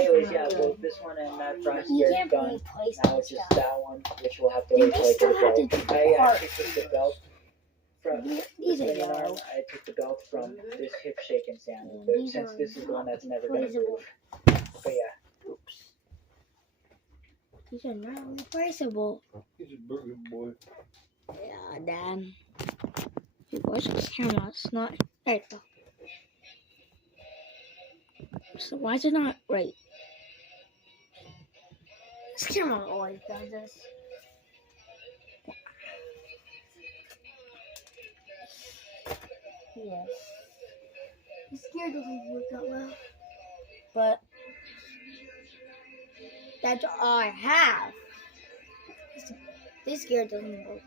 anyways, yeah, both this one and that front gear is done. Now it's just that one, which we'll have to wait till I get a belt. I actually took the belt from These are yellow. I took the belt from this hip shaking sandal, since this is the one that's never gonna move. But yeah. Oops. These are not replaceable. He's a burger boy. Yeah, damn. Where's the camera? It's not. There you go. So why is it not right? This camera always does this. Yes. This gear doesn't work that well. But that's all I have. This gear doesn't work.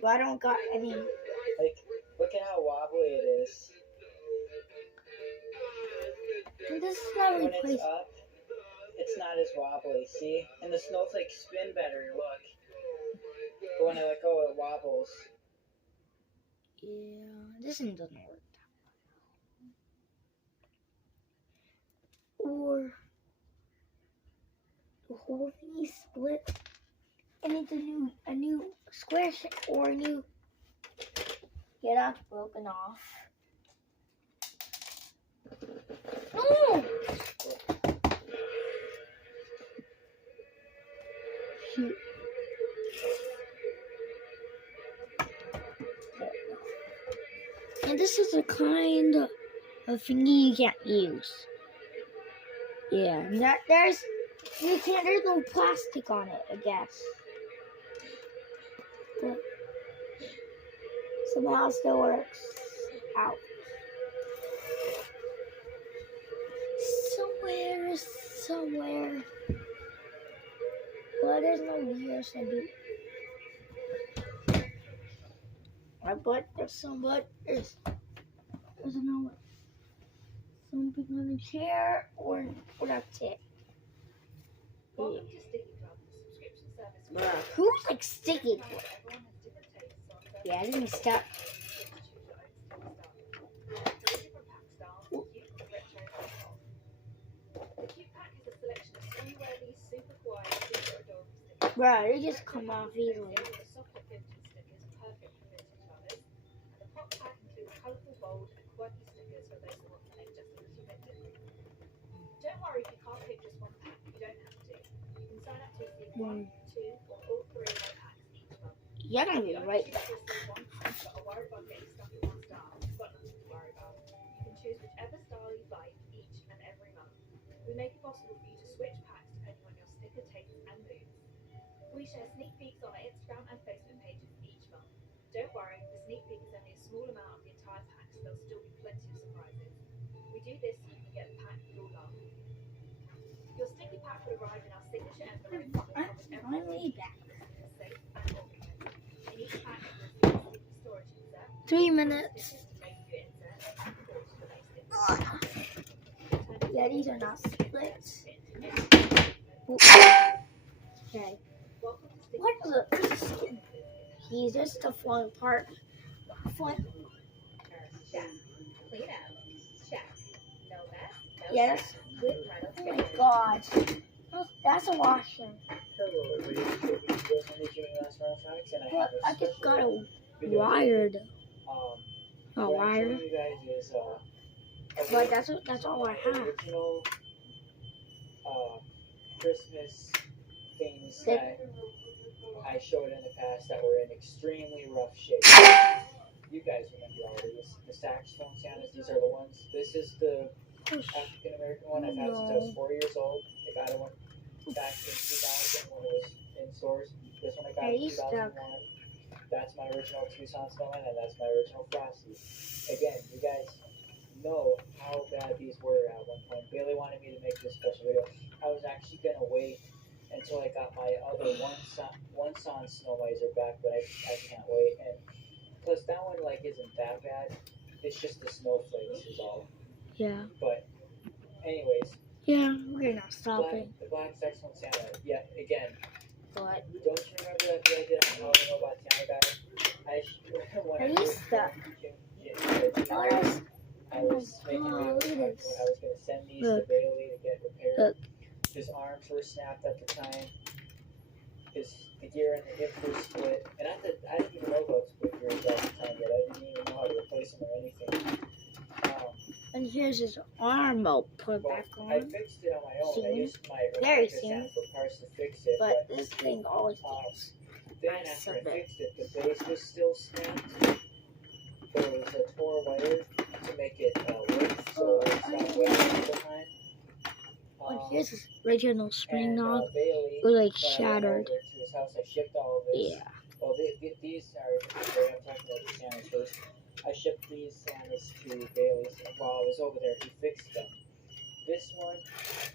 But I don't got any. Like, look at how wobbly it is. This is not When replaced. it's up, it's not as wobbly, see? And the snowflakes spin better, look. But when I let go, it wobbles. Yeah, this one doesn't work that well. Or the whole thing is split and it's a new square shape or a new. Yeah, that's broken off. No! Shoot. And this is a kind of thingy you can't use. Yeah, there's no plastic on it, I guess. But somehow it still works out. Somewhere. But there's no here, so but there's there's no something on the chair or that's it. Welcome to Sticky Club, the subscription service. Bruh, who's like Sticky Club? Yeah, I didn't stop. Bruh, they just come off easily. Don't worry if you can't pick just one pack, you don't have to. You can sign up to receive 1, 2, or all 3 of my packs each month. You're gonna be right If you choose one pack but are worried about getting stuck in one style, you've got nothing to worry about. You can choose whichever style you like each and every month. We make it possible for you to switch packs depending on your sticker tastes and moods. We share sneak peeks on our Instagram and Facebook pages each month. Don't worry, the sneak peek is only a small amount of the entire pack, so there'll still be plenty of surprises. We do this so you can get the pack you'll love. Your sticky pack will arrive in our signature envelope that covers everything safe and organized. In each pack, you'll receive a sticky storage insert. 3 minutes. Stickers to make your insert and fold to the base stickers. Yeah, these are not split. Okay. Welcome to Sticky What Club. is it? He's just the fun part. Fun. Check. Clean out. Check. No mess. No Yes. stress. With Reynolds Oh my Bakery. gosh. That's a washer. Hello, ladies and gentlemen. But I just got a wired. A What I'm wire. showing you guys is But that's all I have. original Christmas things That- that I showed in the past that were in extremely rough shape. You guys remember all these. The saxophone Santas, these are the ones. This is the African American one I've had since I was 4 years old. I got it one back in 2000 when it was in stores. This one I got in 2001. That's my original Tucson Snowman, and that's my original Frosty. Again, you guys know how bad these were at one point. Bailey wanted me to make this special video. I was actually gonna wait until I got my other one son Snow Miser back, but I can't wait. And plus, that one like isn't that bad. It's just the snowflakes is all. Yeah. But anyways, Yeah, we're not stopping. the black saxophone Santa. Yeah, again. But Don't you remember that day I did on How to Know About Santa guy? Are you stuck? Yeah, Oh, I was making videos. I was going to send these to Look. Bailey to get Look. His arms were snapped at the time. The gear and the hip were split. And I didn't even know about split gears at the time yet. I didn't even know how to replace them or anything. And here's his arm. I'll put Well, back I on. fixed it on my own. I Soon. used my Very Harmonica soon. sound for parts to fix it. But this thing always gets. Then I after I submit. fixed it, the base was still snapped. There was a tore wire to make it work, so it stopped working all the time. Oh, here's his original spring and, knob. Bailey, It was like when I went shattered. over to his house, I shipped all of this. Yeah. Well, these are, I'm talking about the Santas first. I shipped these Santas to Bailey's, and while I was over there, he fixed them. This one,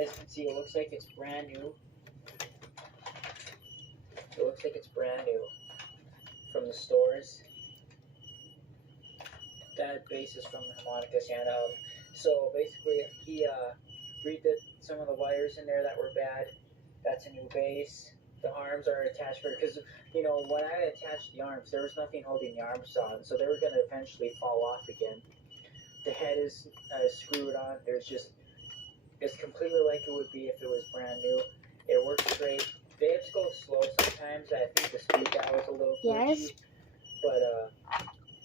as you can see, it looks like it's brand new. It looks like it's brand new from the stores. That base is from the Harmonica Santa. So basically, he redid some of the wires in there that were bad. That's a new base. The arms are attached for, because you know, when I attached the arms, there was nothing holding the arms on, so they were going to eventually fall off again. The head is screwed on. It's completely like it would be if it was brand new. It works great. They have to go slow sometimes. I think the speed dial was a little glitchy. Yes.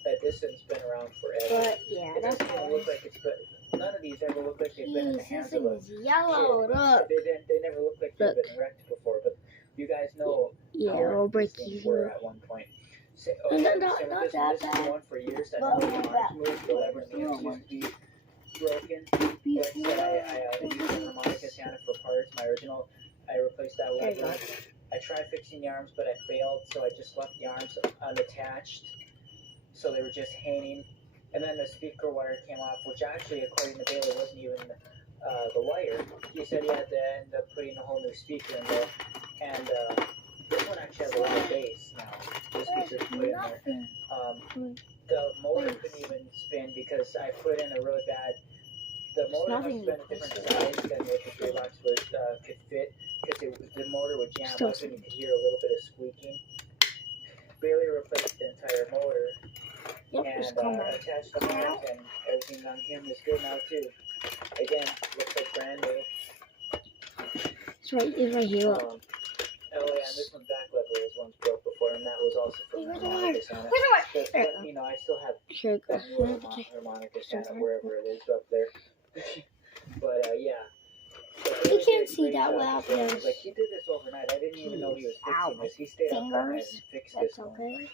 But this one's been around forever. But yeah, It that's doesn't even all. look like it's been. None of these ever look like they've been in the Jeez, hands this of a thing is yellowed up. They never look like they've Look. been wrecked before, but you guys know Yeah, how I'll wrecked break these things you. were at one point. So, No, same not with this that one. This is bad. the one for years that But no not arms that. moved, whatever, and the arms used to be broken. Like I said, I used the Harmonica Santa for parts, my original. I replaced that There you lever. go. I tried fixing the arms, but I failed, so I just left the arms unattached. So they were just hanging. And then the speaker wire came off, which actually, according to Bailey, wasn't even the wire. He said he had to end up putting a whole new speaker in there. And this one actually has a lot of bass now. This speaker's put in there. Nothing. The motor couldn't even spin because I put in a really bad. The motor must have been a different size than what the gearbox could fit, because the motor would jam Still up and you could hear a little bit of squeaking. Bailey replaced the entire motor Yep, and just come back. attached the arms, and everything on him is good now too. Again, looks like brand new. It's right here. Look. Oh yeah, and this one's back lever was once broke before, and that was also from Where's the the Harmonica Santa. Where's the wire? But, There you go. you know, I still have Here it that goes. newer Harmonica Santa wherever it is up there. But yeah. So You Bailey can't did a see great that job without with this. those Like, he did this overnight. I didn't even know he was fixing Ow, this. He stayed up all night fingers. and fixed That's this one. okay.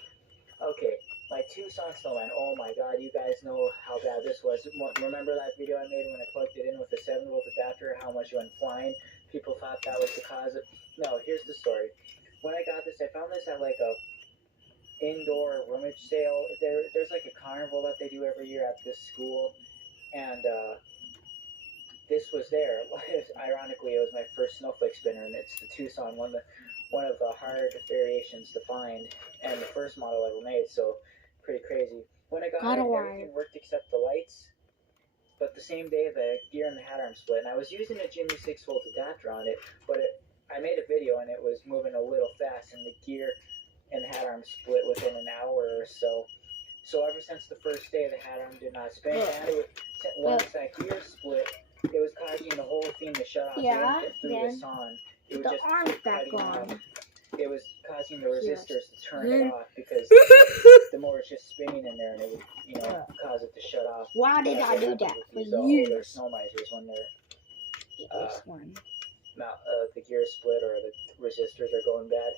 Okay, my Tucson Snowman. Oh my god, you guys know how bad this was. Remember that video I made when I plugged it in with a 7-volt adapter, how much it went flying? People thought that was the cause of... No, here's the story. When I got this, I found this at like a indoor rummage sale. There's like a carnival that they do every year at this school, and this was there. Ironically, it was my first snowflake spinner, and it's the Tucson, one of the hard variations to find, and the first model ever made, so pretty crazy. When I got it, everything worked except the lights, but the same day the gear and the hat arm split, and I was using a Jimmy 6-volt adapter on it, but I made a video and it was moving a little fast, and the gear and the hat arm split within an hour or so. So ever since the first day, the hat arm did not spin, and it was, once that gear split, it was causing the whole thing to shut off. Yeah, it through then the sun. It was the just arm's back cutting on. off. It was causing the resistors to turn it off because the motor's just spinning in there, and it would, you know, cause it to shut off. Why did I That's do what that happens for with these older years? snow misers when they're This one. the gear split or the resistors are going bad.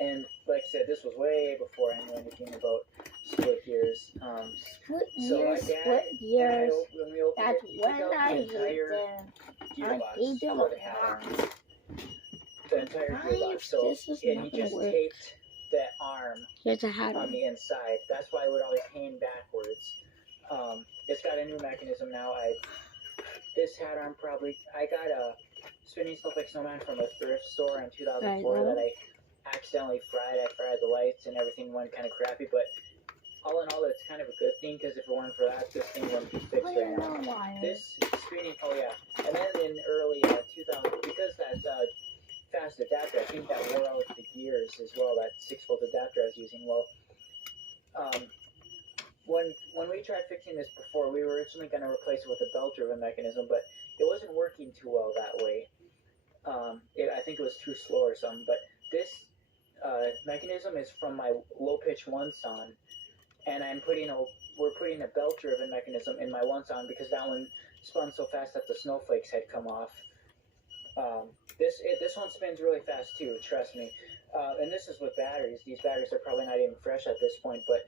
And like I said, this was way before I knew anything about split gears. Split So my gears, dad, split gears. when we opened That's it, he when took out I the hate entire them. I gearbox hate them for a the hat arm. lot. The entire gearbox. So This is and not he gonna just work. taped that arm Here's a hat on on. the inside. That's why it would always hang backwards. It's got a new mechanism now. This hat arm I got a spinning snowflake snowman from a thrift store in 2004 that I accidentally fried. I fried the lights and everything went kind of crappy, but all in all, it's kind of a good thing because if it weren't for that, this thing wouldn't be fixed right now. This spinning, oh yeah, and then in early 2000, because that fast adapter, I think that wore out the gears as well. That 6-volt adapter I was using. Well, when we tried fixing this before, we were originally going to replace it with a belt-driven mechanism, but it wasn't working working too well that way. I think it was too slow or something. But this mechanism is from my low pitch one son, and we're putting a belt driven mechanism in my one son because that one spun so fast that the snowflakes had come off. This one spins really fast too, trust me. And this is with batteries. These batteries are probably not even fresh at this point, but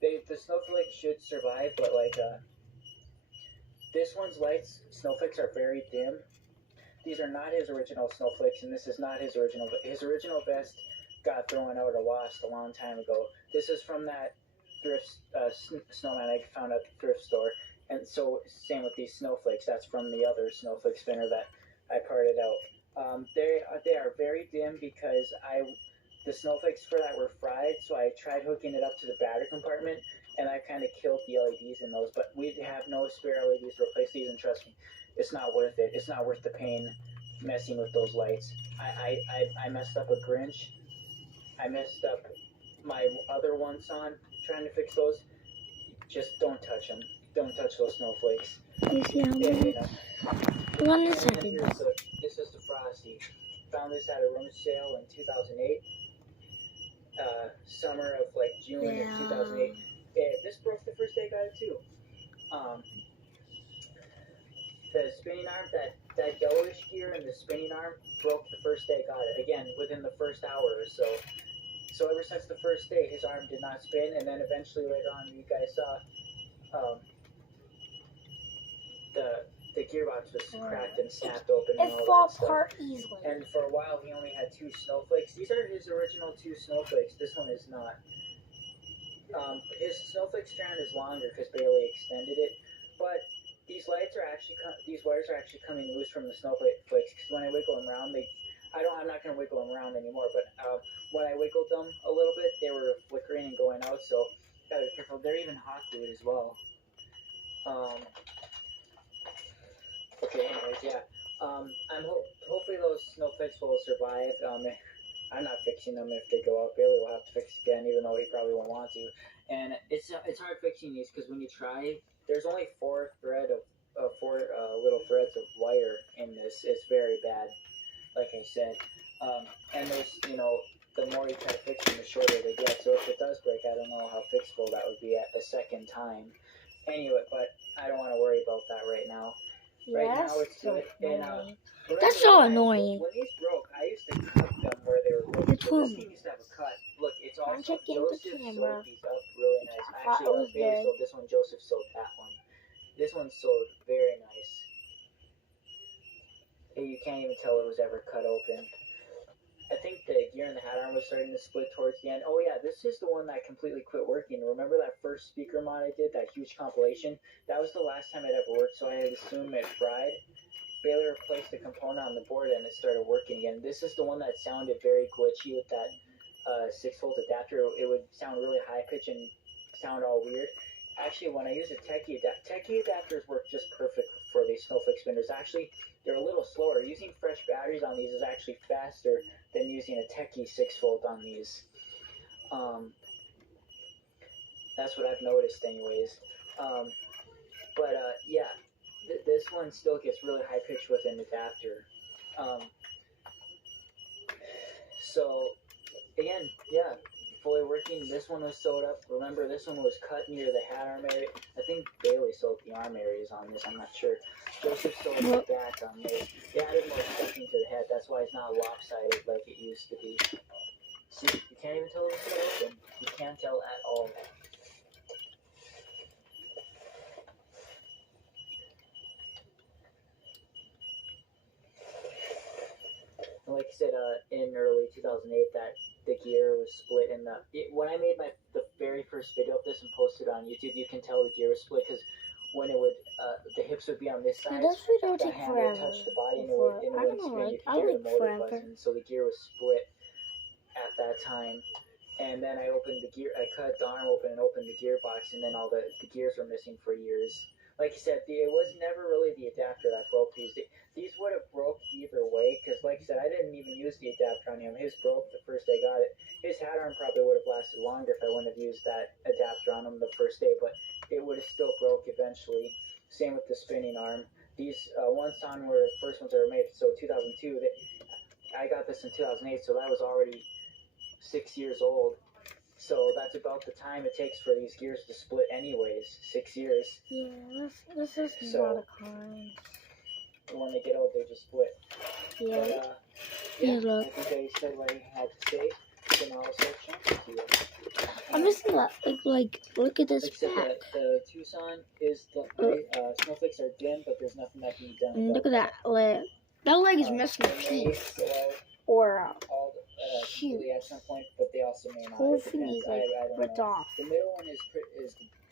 the snowflakes should survive. But like this one's lights, snowflakes are very dim. These are not his original snowflakes, and this is not his original. His original vest got thrown out or lost a long time ago. This is from that thrift snowman I found at the thrift store, and so same with these snowflakes. That's from the other snowflake spinner that I parted out. They are very dim because the snowflakes for that were fried, so I tried hooking it up to the battery compartment, and I kind of killed the LEDs in those. But we have no spare LEDs to replace these, and trust me, it's not worth it. It's not worth the pain messing with those lights. I messed up a Grinch. I messed up my other one son trying to fix those. Just don't touch them. Don't touch those snowflakes. You see how many? One second. This is the Frosty. Found this at a room sale in 2008. Summer of like June of 2008. This broke the first day I got it too. The spinning arm, that yellowish gear in the spinning arm broke the first day I got it. Again, within the first hour or so. So ever since the first day, his arm did not spin, and then eventually later on, you guys saw the gearbox was cracked and snapped open. And It falls apart easily. And for a while, he only had 2 snowflakes. These are his original 2 snowflakes. This one is not. His snowflake strand is longer because Bailey extended it, but these wires are actually coming loose from the snowflakes because when I wiggle them around, I'm not going to wiggle them around anymore, but when I wiggled them a little bit, they were flickering and going out, so gotta be careful. They're even hot glued as well. Okay, anyways, yeah. Hopefully those snowflakes will survive. I'm not fixing them if they go out. Bailey will have to fix again, even though he probably won't want to. And it's hard fixing these because when you try, there's only 4 little threads of wire in this. It's very bad, like I said. And there's, the more you try to fix them, the shorter they get. So if it does break, I don't know how fixable that would be at the second time. Anyway, but I don't want to worry about that right now. Right now it's good. And, that's so annoying. When these broke, I used to cut them where they were broken. It's This thing used to have a cut. Look, it's also Joseph sold these up really nice. Actually, Bailey sold this one. Joseph sold that one. This one sold very nice. You can't even tell it was ever cut open. I think the gear and the hat arm was starting to split towards the end. Oh yeah, this is the one that completely quit working. Remember that first speaker mod I did, that huge compilation? That was the last time it ever worked, so I had assumed it fried. Bailey replaced the component on the board and it started working again. This is the one that sounded very glitchy with that 6-volt adapter. It would sound really high pitch and sound all weird. Actually, when I use a Techie adapters work just perfect for these snowflake spinners. Actually, they're a little slower. Using fresh batteries on these is actually faster than using a Techie 6-volt on these. That's what I've noticed anyways. Yeah, this one still gets really high pitch with an adapter. So, again, yeah, fully working. This one was sewed up. Remember, this one was cut near the hat arm area. I think Bailey sewed the arm areas on this. I'm not sure. Joseph sewed the back on this. They added more stuffing to the head. That's why it's not lopsided like it used to be. See, you can't even tell it's cut open. You can't tell at all. Like I said, in early 2008, that the gear was split in when I made the very first video of this and posted on YouTube, you can tell the gear was split because when it would, the hips would be on this side, this video the take hand forever. would touch the body and it wouldn't spin. You could hear the motor buzzing, so the gear was split at that time. And then I cut the arm open and opened the gearbox, and then all the gears were missing for years. Like I said, it was never really the adapter that broke these. These would have broke either way, because like I said, I didn't even use the adapter on him. His broke the first day I got it. His hat arm probably would have lasted longer if I wouldn't have used that adapter on him the first day, but it would have still broke eventually. Same with the spinning arm. these ones on were the first ones that were made. So 2002. I got this in 2008, so that was already 6 years old. So that's about the time it takes for these gears to split, anyways. 6 years. Yeah, this is So- not a kind. And when they get old, they just split. Yeah. But, Yeah, I look. think I said what I had to say. So now I'll start showing it to you. I'm missing that. Like, look at this Except pack. that the Tucson is the snowflakes are dim, but there's nothing that can be done. And about look at that leg. That leg is missing a They may piece. go out Or all completely at some point, but they also may not. whole It thing depends. is like I don't ripped know. off. The middle one is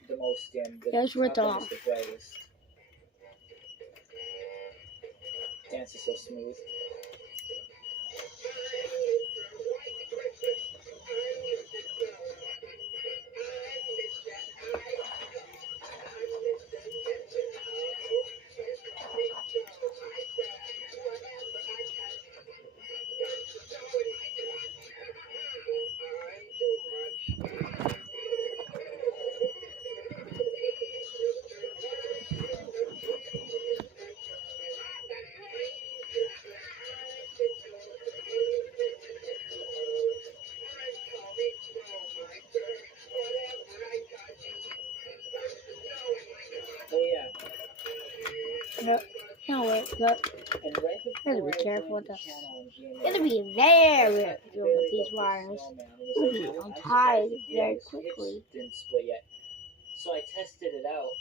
the most dim. The Yeah, it's ripped top one off. is the brightest. Dance is so smooth. Oh yeah. No, wait, look. And right Gotta before be I careful joined with the this. channel in GMA, Gotta be very Billy careful with these built this wires. snowman, and he said, Ooh, "I'm untied surprised the very gears quickly." hips didn't split yet." So I tested it out,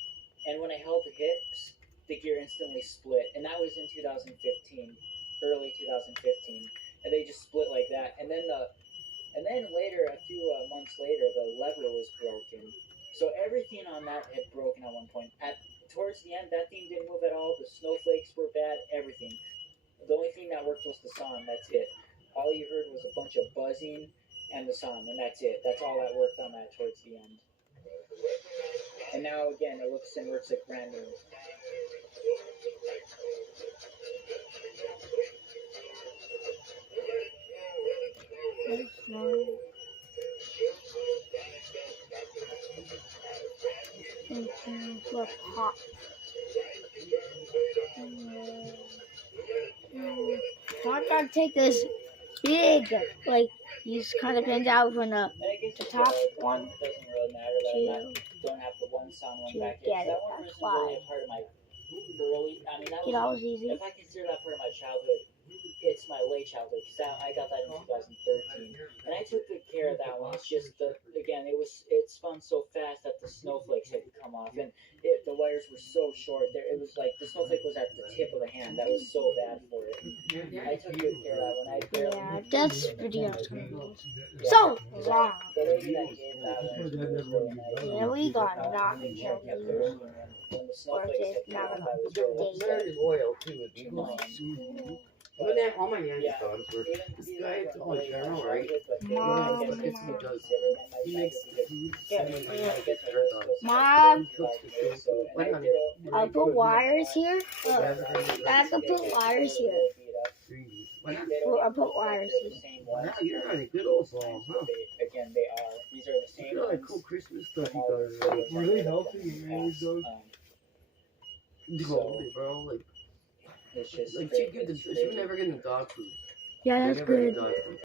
and when I held the hips, the gear instantly split, and that was in 2015, early 2015, and they just split like that. And then later, a few months later, the lever was broken. So everything on that had broken at one point. Towards the end, that thing didn't move at all. The snowflakes were bad. Everything. The only thing that worked was the song. That's it. All you heard was a bunch of buzzing and the song, and that's it. That's all that worked on that towards the end. And now again, it looks and works like brand new. For pop. Why not take this big, like, he's kind of pinned out from And I guess the it's top it one doesn't really matter that I'm to don't have the one sound one to back get in. it. That one That's wasn't really why. a part of my early. I mean, that It was always easy. if I consider that part of my childhood. It's my late childhood because I got that in 2013, and I took good care of that one. It's just it spun so fast that the snowflakes had come off, and the wires were so short. It was like the snowflake was at the tip of the hand. That was so bad for it. I took good care of that one. Yeah, that's video. So long. The lady that gave that one to me was really nice. Yeah, we got not When killed the you. snowflakes had come off, I was They're really upset. very loyal too. If you know. Even that, all my Yankee dogs were. This guy, it's all in general, right? Mom. He makes the food. Yeah, Someone I like guess their dogs. Mom, He cooks the food. Like on I'll put wires here. Look, I can put wires here. I'll put wires here. Wow, you're on a good old ball, huh? Again, they are. These are the same Look at all that ones. cool Christmas stuff you All got the already. photos I made up in the past. No, bro, like It's just she great. give the, It's she great. would never get any dog food. Yeah, that's Never get good. dog food.